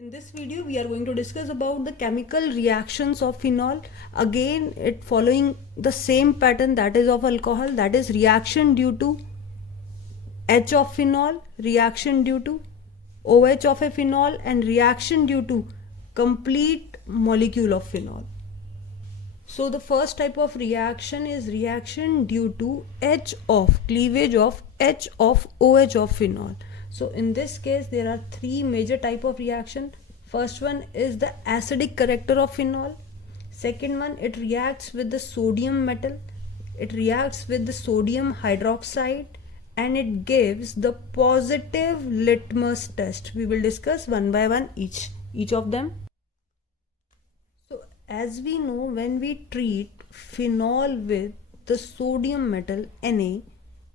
In this video, we are going to discuss about the chemical reactions of phenol. Again, it following the same pattern that is of alcohol, that is reaction due to H of phenol, reaction due to OH of a phenol, and reaction due to complete molecule of phenol. So the first type of reaction is reaction due to H of cleavage of H of OH of phenol. So in this case there are three major type of reaction. First one is the acidic character of phenol. Second one, it reacts with the sodium metal. It reacts with the sodium hydroxide and it gives the positive litmus test. We will discuss one by one each of them. So as we know, when we treat phenol with the sodium metal Na,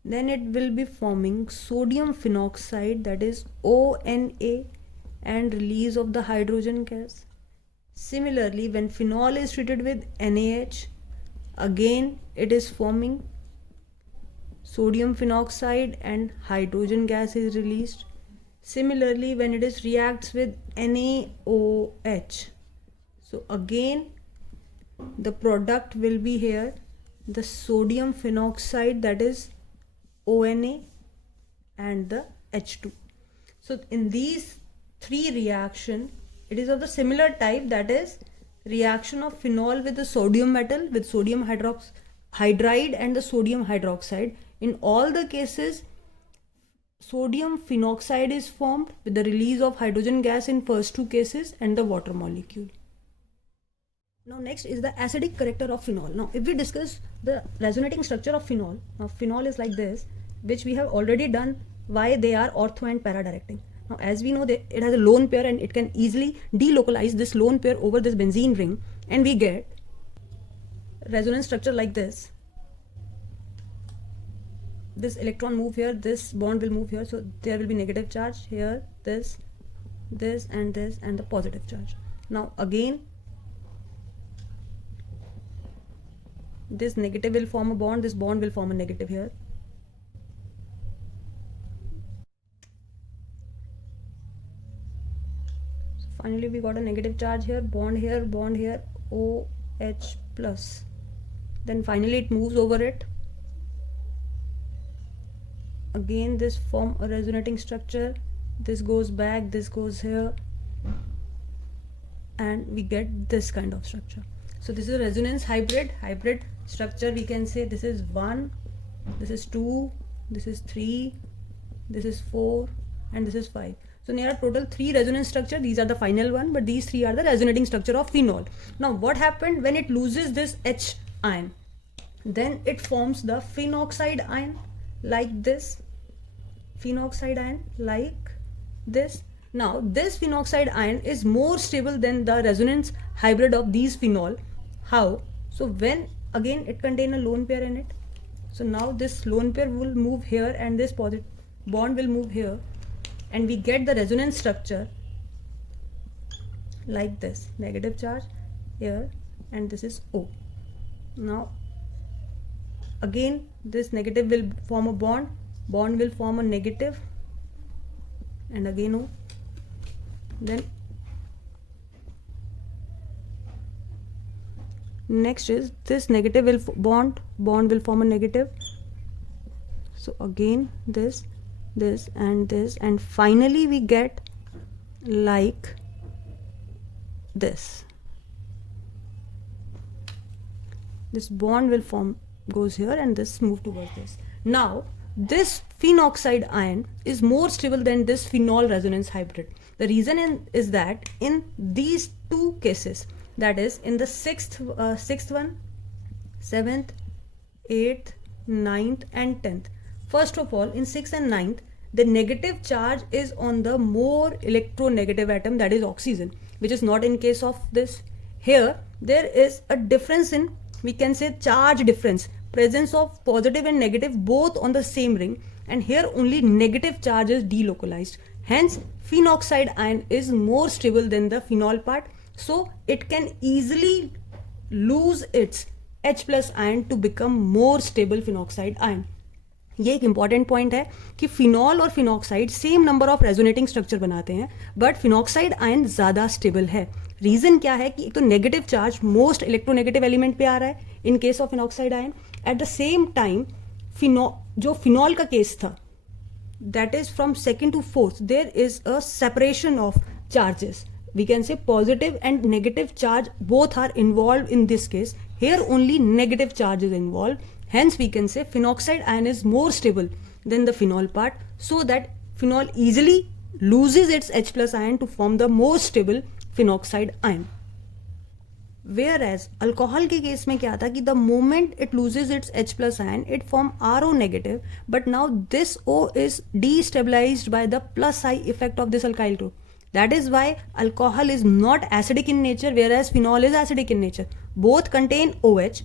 then it will be forming sodium phenoxide, that is ONA, and release of the hydrogen gas. Similarly, when phenol is treated with NaH, again it is forming sodium phenoxide and hydrogen gas is released. Similarly, when it is reacts with NaOH, so again the product will be here the sodium phenoxide, that is ONA, and the H2. So in these three reaction, it is of the similar type, that is reaction of phenol with the sodium metal, with sodium hydride and the sodium hydroxide. In all the cases, sodium phenoxide is formed with the release of hydrogen gas in first two cases and the water molecule. Now next is the acidic character of phenol. Now if we discuss the resonating structure of phenol, now phenol is like this, which we have already done why they are ortho and para directing. Now as we know that it has a lone pair and it can easily delocalize this lone pair over this benzene ring, and we get resonance structure like this. This electron move here, this bond will move here, so there will be negative charge here, this and the positive charge. Now again this negative will form a bond, this bond will form a negative here. So finally we got a negative charge here, bond here, OH plus. Then finally it moves over it. Again this form a resonating structure, this goes back, this goes here, and we get this kind of structure. So this is a resonance hybrid structure. We can say this is 1, this is 2, this is 3, this is 4, and this is 5. So there are total 3 resonance structure. These are the final one, but these 3 are the resonating structure of phenol. Now what happened when it loses this H ion? Then it forms the phenoxide ion like this, phenoxide ion like this. Now this phenoxide ion is more stable than the resonance hybrid of these phenol. How? So when again it contains a lone pair in it, so now this lone pair will move here and this positive bond will move here, and we get the resonance structure like this, negative charge here and this is O. Now again this negative will form a bond will form a negative and again O. Then next is this negative will bond will form a negative, so again this and this, and finally we get like this bond will form, goes here, and this move towards this. Now this phenoxide ion is more stable than this phenol resonance hybrid. The reason is that in these two cases, that is in the sixth one, 7th, 8th, 9th and 10th. First of all, in 6th and 9th, the negative charge is on the more electronegative atom, that is oxygen, which is not in case of this. Here there is a difference in, we can say, charge difference, presence of positive and negative both on the same ring, and here only negative charge is delocalized. Hence phenoxide ion is more stable than the phenol part, so it can easily lose its H plus ion to become more stable phenoxide ion. ये एक important point है कि phenol और phenoxide same number of resonating structure बनाते हैं, but phenoxide ion ज़्यादा stable है. Reason क्या है कि एक तो negative charge most electronegative element पे आ रहा है in case of phenoxide ion. At the same time जो फिनॉल का केस था, that is from second to fourth, there is a separation of charges. We can say positive and negative charge both are involved in this case. Here only negative charge is involved. Hence we can say phenoxide ion is more stable than the phenol part, so that phenol easily loses its H plus ion to form the more stable phenoxide ion. Whereas alcohol के case में क्या था कि the moment it loses its H plus ion, it form RO negative, but now this O is destabilized by the plus I effect of this alkyl group. That is why alcohol is not acidic in nature, whereas phenol is acidic in nature. Both contain OH,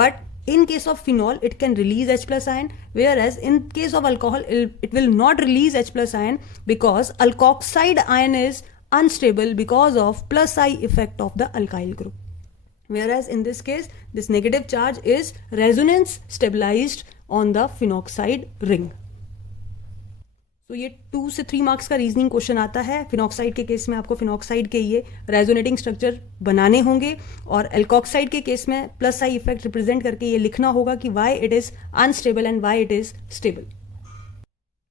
but in case of phenol, it can release H plus ion, whereas in case of alcohol, it will not release H plus ion because alkoxide ion is unstable because of plus I effect of the alkyl group. Whereas in this case, this negative charge is resonance stabilized on the phenoxide ring. तो ये 2 से 3 marks का reasoning question आता है. Phenoxide के case में आपको phenoxide के ये रेजोनेटिंग स्ट्रक्चर बनाने होंगे, और एल्कोक्साइड के केस में प्लस आई इफेक्ट रिप्रेजेंट करके ये लिखना होगा कि why it is unstable and why it is stable.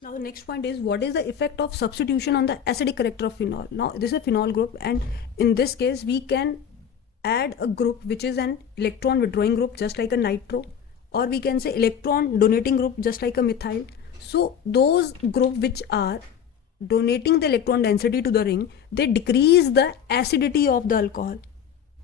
Now the next point is, what is the effect of substitution on the acidic character of phenol? Now this is a phenol group, and in this case we can add a group which is an electron withdrawing group just like a nitro, or we can say electron donating group just like a methyl. So those group which are donating the electron density to the ring, they decrease the acidity of the alcohol,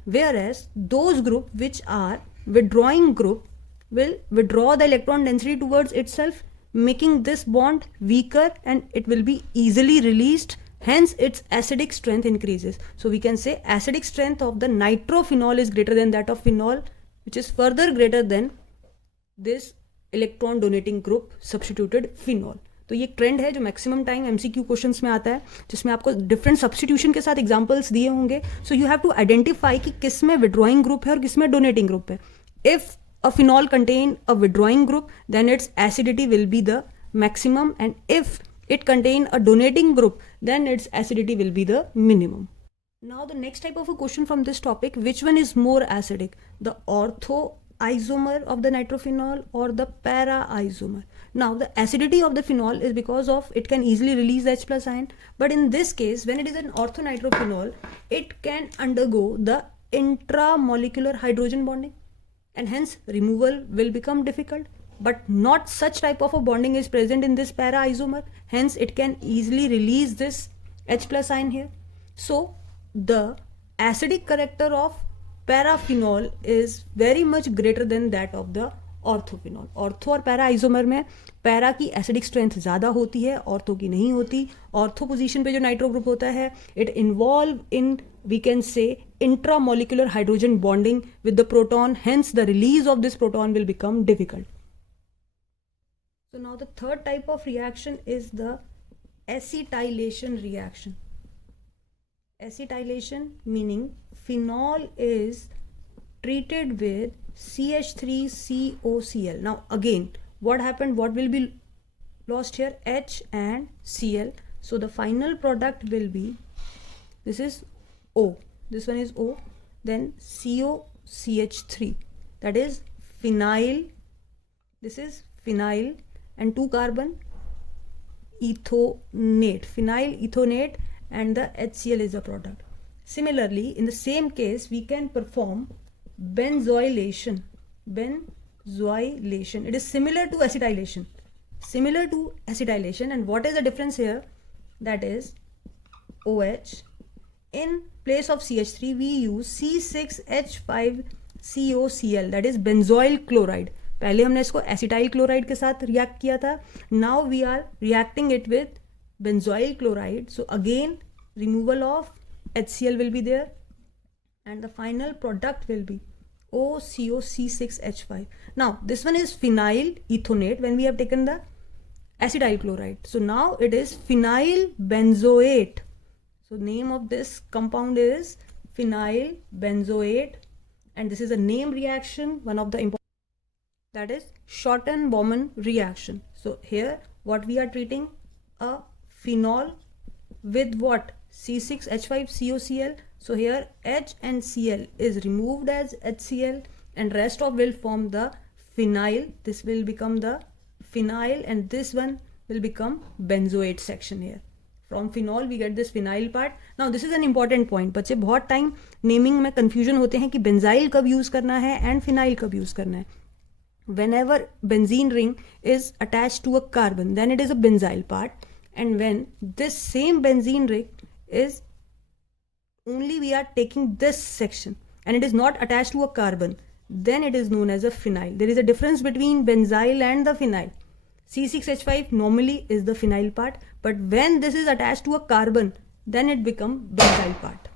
whereas those group which are withdrawing group will withdraw the electron density towards itself, making this bond weaker and it will be easily released. Hence its acidic strength increases. So we can say acidic strength of the nitrophenol is greater than that of phenol, which is further greater than this electron donating group substituted phenol. तो ये trend है जो maximum time MCQ questions में आता है, जिसमें आपको different substitution के साथ एग्जांपल्स दिए होंगे. So you have to identify कि किस में विड्रॉइंग ग्रुप है और किस में डोनेटिंग ग्रुप है. If a phenol contain a withdrawing group, then its acidity will be the maximum, and if it contain a donating group, then its acidity will be the minimum. Now the next type of a question from this topic, which one is more acidic, the ortho isomer of the nitrophenol or the para isomer? Now the acidity of the phenol is because of it can easily release H plus ion, but in this case when it is an orthonitrophenol, it can undergo the intramolecular hydrogen bonding, and hence removal will become difficult. But not such type of a bonding is present in this para isomer, hence it can easily release this H plus ion here. So the acidic character of paraphenol is very much greater than that of the ऑर्थोफिनॉल. Ortho और para isomer में para की acidic strength ज़्यादा होती है, ortho की नहीं होती. Ortho position पे जो नाइट्रो ग्रुप होता है, it involve in we can say intramolecular hydrogen bonding with the proton, hence the release of this proton will become difficult. So now the third type of reaction is the acetylation reaction. Acetylation meaning phenol is treated with CH3COCl. Now again, what happened? What will be lost here? H and Cl. So the final product will be, this is O. This one is O. Then COCH3. That is phenyl. This is phenyl and 2 carbon ethonate. Phenyl ethonate, and the HCl is the product. Similarly, in the same case, we can perform benzoylation. Benzoylation. It is similar to acetylation. Similar to acetylation. And what is the difference here? That is OH. In place of CH3, we use C6H5COCl. That is benzoyl chloride. पहले हमने इसको acetyl chloride के साथ react किया था. Now we are reacting it with benzoyl chloride. So again, removal of HCl will be there, and the final product will be OCO-C6H5. Now this one is phenyl ethonate when we have taken the acetyl chloride. So now it is phenyl benzoate. So name of this compound is phenyl benzoate, and this is a name reaction, one of the important, that is Schotten-Baumann reaction. So here what we are treating, a phenol with what, C6H5COCl. So here H and Cl is removed as HCl and rest of will form the phenyl. This will become the phenyl and this one will become benzoate section here. From phenol we get this phenyl part. Now this is an important point. बच्चे बहुत time naming में confusion होते हैं कि benzyl कब use करना है and phenyl कब यूज करना है. Whenever benzene ring is attached to a carbon, then it is a benzyl part, and when this same benzene ring is only we are taking this section and it is not attached to a carbon, then it is known as a phenyl. There is a difference between benzyl and the phenyl. C6H5 normally is the phenyl part, but when this is attached to a carbon, then it becomes benzyl part.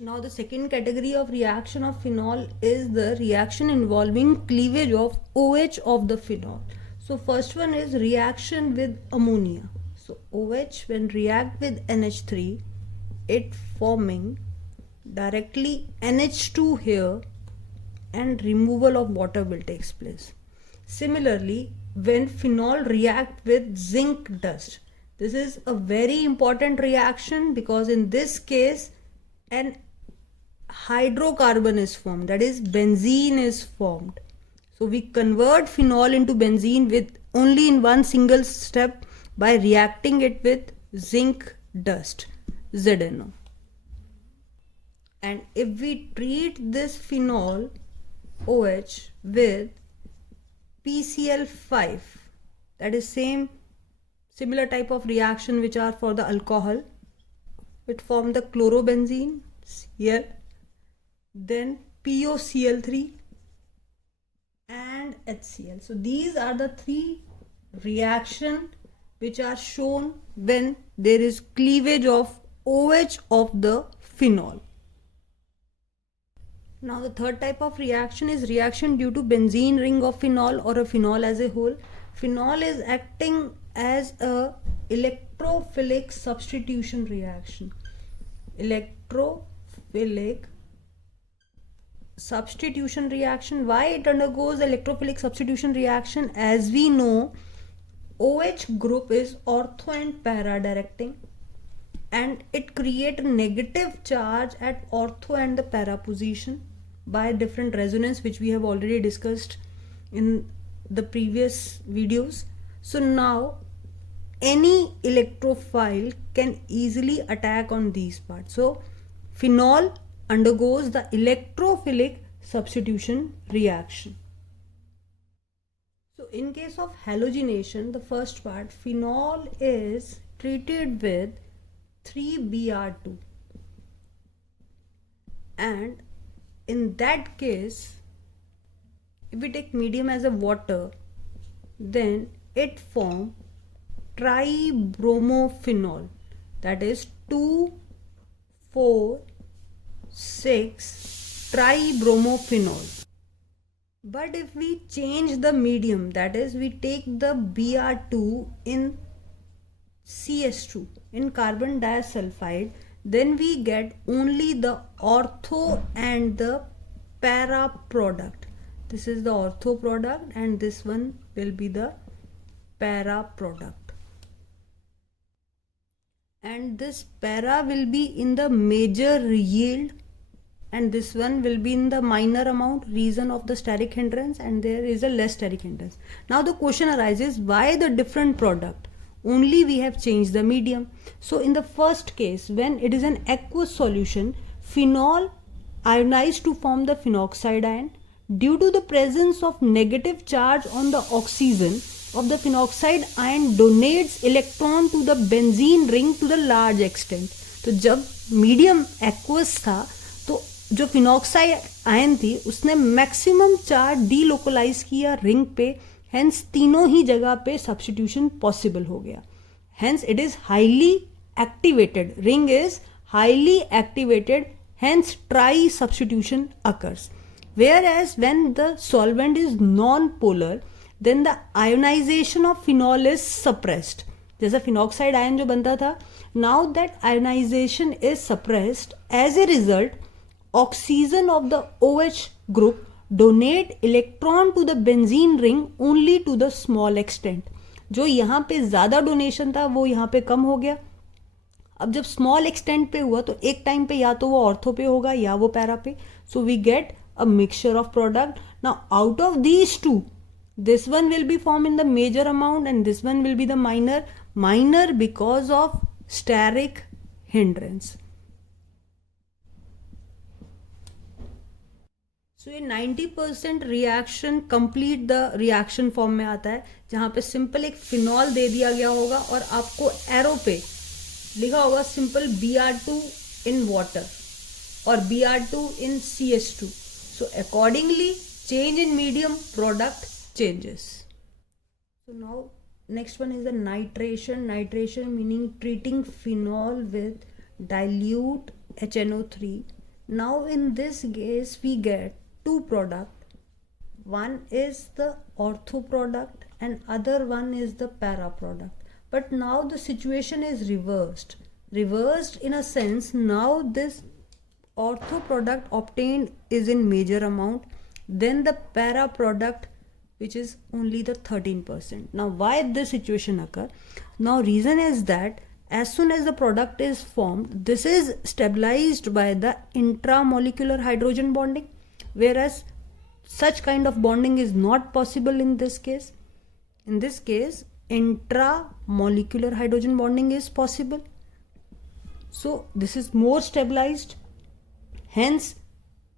Now the second category of reaction of phenol is the reaction involving cleavage of OH of the phenol. So first one is reaction with ammonia. So OH when react with NH3, it forming directly NH2 here and removal of water will take place. Similarly, when phenol react with zinc dust, this is a very important reaction because in this case an hydrocarbon is formed, that is benzene is formed. So we convert phenol into benzene with only in one single step by reacting it with zinc dust, ZNO. And if we treat this phenol OH with PCl5, that is similar type of reaction which are for the alcohol, it form the chlorobenzene here, then POCl3 and HCl. So these are the three reactions which are shown when there is cleavage of OH of the phenol. Now the third type of reaction is reaction due to benzene ring of phenol or a phenol as a whole. Phenol is acting as a electrophilic substitution reaction. Electrophilic substitution reaction. Why it undergoes electrophilic substitution reaction? As we know, OH group is ortho and para directing, and it create a negative charge at ortho and the para position by different resonance, which we have already discussed in the previous videos. So now any electrophile can easily attack on these parts. So phenol undergoes the electrophilic substitution reaction. So in case of halogenation, the first part, phenol is treated with 3Br2, and in that case, if we take medium as a water, then it forms tribromophenol, that is 2,4,6 tribromophenol. But if we change the medium, that is we take the Br2 in CS2, in carbon disulfide, then we get only the ortho and the para product. This is the ortho product and this one will be the para product. And this para will be in the major yield and this one will be in the minor amount, reason of the steric hindrance, and there is a less steric hindrance. Now the question arises, why the different product? Only we have changed the medium. So in the first case, when it is an aqueous solution, phenol ionized to form the phenoxide ion. Due to the presence of negative charge on the oxygen of the phenoxide ion donates electron to the benzene ring to the large extent. तो जब medium aqueous था तो जो phenoxide ion थी उसने maximum charge delocalise किया ring पे, hence तीनों ही जगह पे सब्स्टिट्यूशन पॉसिबल हो गया. Hence it is highly activated, ring is highly activated, hence try substitution occurs. Whereas when the solvent is non-polar, then the ionization of phenol is suppressed. जैसा phenoxide ion जो बनता था, now that ionization is suppressed. As a result, oxygen of the OH group donate electron to the benzene ring only to the small extent. जो यहाँ पे ज़्यादा donation था वो यहाँ पे कम हो गया. अब जब स्मॉल एक्सटेंट पे हुआ तो एक टाइम पे या तो वो ऑर्थो पे होगा या वो पैरा पे. So we get a mixture of product. Now out of these two, this one will be formed in the major amount and this one will be the minor because of steric hindrance. So ये 90% reaction complete the reaction form में आता है, जहाँ पे simple एक phenol दे दिया गया होगा और आपको एरो पे लिखा होगा simple Br2 in water or Br2 in CH2. So accordingly change in medium, product changes. So now next one is the nitration. Nitration meaning treating phenol with dilute HNO3. Now in this case we get two products. One is the ortho product and other one is the para product. But now the situation is reversed. Reversed in a sense, now this ortho product obtained is in major amount, then the para product which is only the 13%. Now why this situation occur? Now reason is that as soon as the product is formed, this is stabilized by the intramolecular hydrogen bonding, whereas such kind of bonding is not possible in this case. In this case, intramolecular hydrogen bonding is possible. So this is more stabilized. Hence,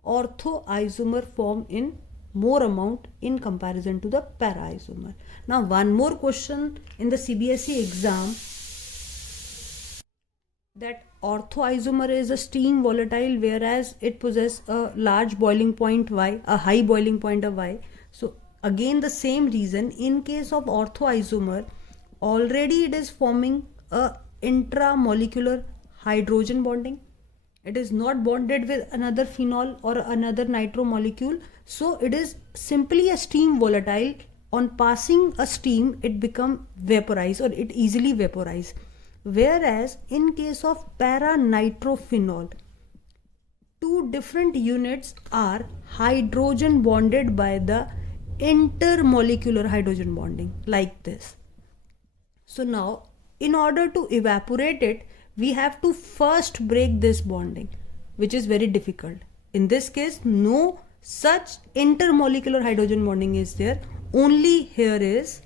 ortho isomer form in more amount in comparison to the para isomer. Now one more question in the CBSE exam, that ortho isomer is a steam volatile whereas it possesses a large boiling point Y, a high boiling point of Y. So again the same reason, in case of ortho isomer already it is forming a intramolecular hydrogen bonding. It is not bonded with another phenol or another nitro molecule. So it is simply a steam volatile. On passing a steam, it become vaporized or it easily vaporize. Whereas in case of para-nitrophenol, two different units are hydrogen bonded by the intermolecular hydrogen bonding like this. So now in order to evaporate it, we have to first break this bonding, which is very difficult. In this case, no such intermolecular hydrogen bonding is there. Only here is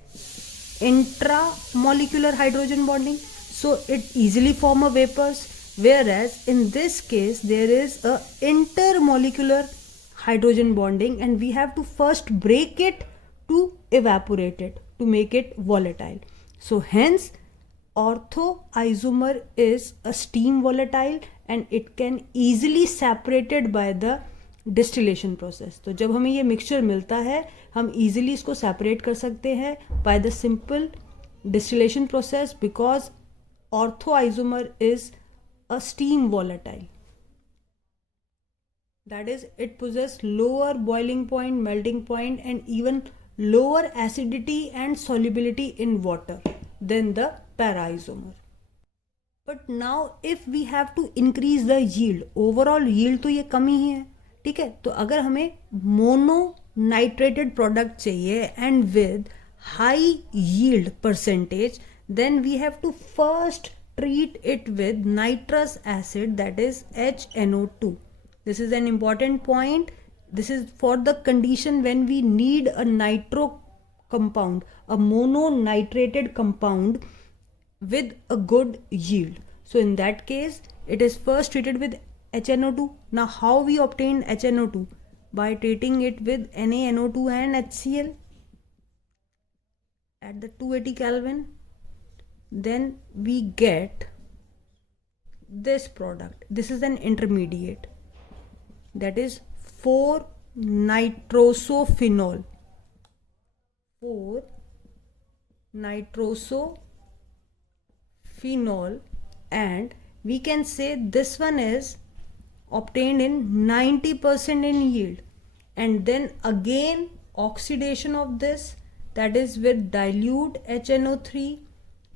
intramolecular hydrogen bonding. So it easily form a vapors. Whereas in this case, there is a intermolecular hydrogen bonding and we have to first break it to evaporate it, to make it volatile. So hence, ortho isomer is a steam volatile and it can easily separated by the distillation process. तो जब हमें ये mixture मिलता है हम easily इसको separate कर सकते हैं by the simple distillation process because ortho isomer is a steam volatile. That is, it possesses lower boiling point, melting point and even lower acidity and solubility in water than the para isomer. But now if we have to increase the yield, overall yield तो ये कम ही है, ठीक है. तो अगर हमें mono नाइट्रेटेड product चाहिए and with high yield percentage, then we have to first treat it with nitrous acid, that is HNO2. This is an important point. This is for the condition when we need a nitro compound, a mononitrated compound with a good yield. So in that case, it is first treated with HNO2. Now how we obtain HNO2? By treating it with NaNO2 and HCl at the 280 Kelvin. Then we get this product. This is an intermediate, that is 4-nitrosophenol. 4-nitrosophenol, and we can say this one is obtained in 90% in yield, and then again oxidation of this, that is with dilute HNO3,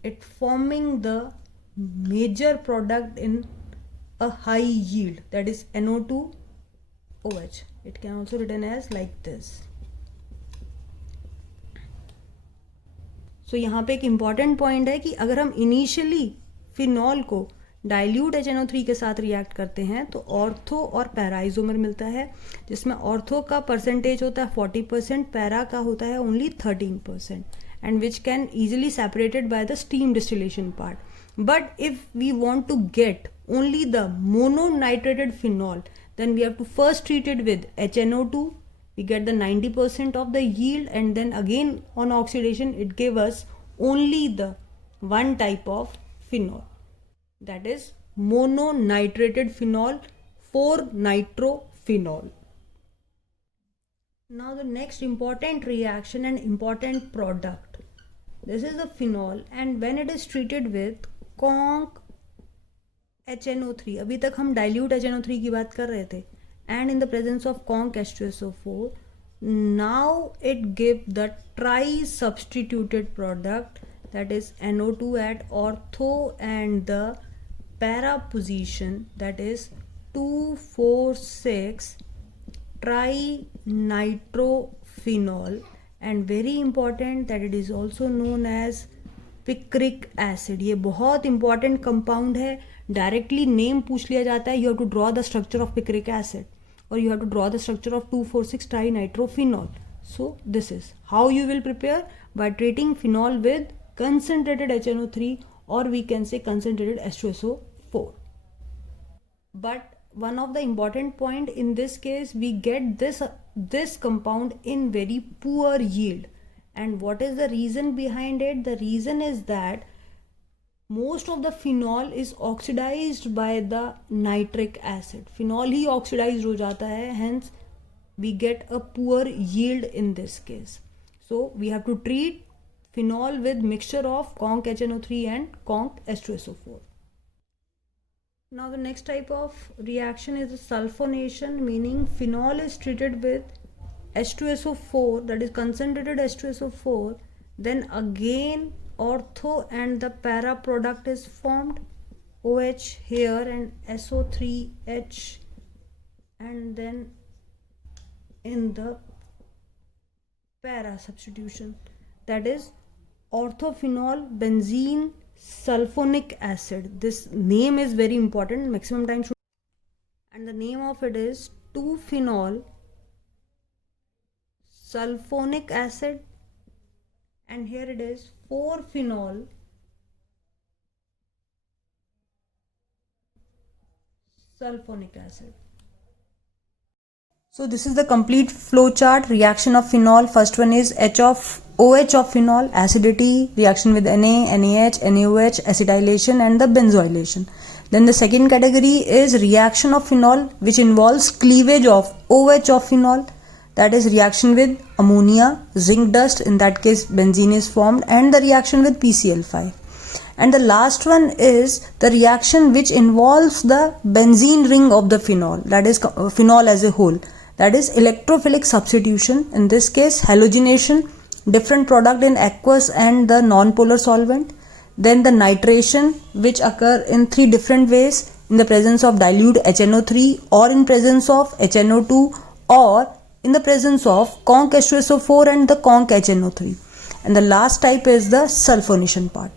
it forming the major product in a high yield, that is NO2OH. It can also written as like this. So यहाँ पे एक important point है कि अगर हम initially phenol को dilute HNO3 के साथ रिएक्ट करते हैं तो ऑर्थो और पैरा आइसोमर मिलता है, जिसमें ऑर्थो का परसेंटेज होता है 40%, पैरा का होता है only 13%, and which can easily separated by the steam distillation part. But if we want to get only the mononitrated phenol, then we have to first treat it with HNO2. We get the 90% of the yield, and then again on oxidation it gave us only the one type of phenol, that is mononitrated phenol, 4-nitrophenol. Now the next important reaction and important product, this is the phenol, and when it is treated with conc HNO3, अभी तक हम dilute HNO3 की बात कर रहे थे, and in the presence of conc H2SO4, now it give the tri-substituted product, that is NO2 at ortho and the para position, that is 2,4,6 trinitrophenol, and very important that it is also known as picric acid. ये बहुत important compound है, directly name पूछ लिया जाता है, you have to draw the structure of picric acid और you have to draw the structure of 2,4,6 trinitrophenol. So this is how you will prepare, by treating phenol with concentrated HNO3 or we can say concentrated H2SO4. But one of the important point in this case, we get this compound in very poor yield. And what is the reason behind it? The reason is that most of the phenol is oxidized by the nitric acid. Phenol he oxidized हो जाता है, hence we get a poor yield in this case. So we have to treat phenol with mixture of conc HNO3 and conc H2SO4. Now the next type of reaction is the sulfonation, meaning phenol is treated with H2SO4, that is concentrated H2SO4, then again ortho and the para product is formed, OH here and SO3H, and then in the para substitution, that is orthophenol benzene sulfonic acid. This name is very important, maximum time should, and the name of it is 2-phenol sulfonic acid, and here it is 4-phenol sulfonic acid. So this is the complete flow chart reaction of phenol. First one is OH of phenol, acidity, reaction with Na, NaH, NaOH, acetylation and the benzoylation. Then the second category is reaction of phenol, which involves cleavage of OH of phenol, that is reaction with ammonia, zinc dust, in that case benzene is formed, and the reaction with PCl5. And the last one is the reaction which involves the benzene ring of the phenol, that is phenol as a whole, that is electrophilic substitution, in this case halogenation, different product in aqueous and the non-polar solvent. Then the nitration, which occur in 3 different ways, in the presence of dilute HNO3 or in presence of HNO2 or in the presence of conc H2SO4 and the conc HNO3. And the last type is the sulfonation part.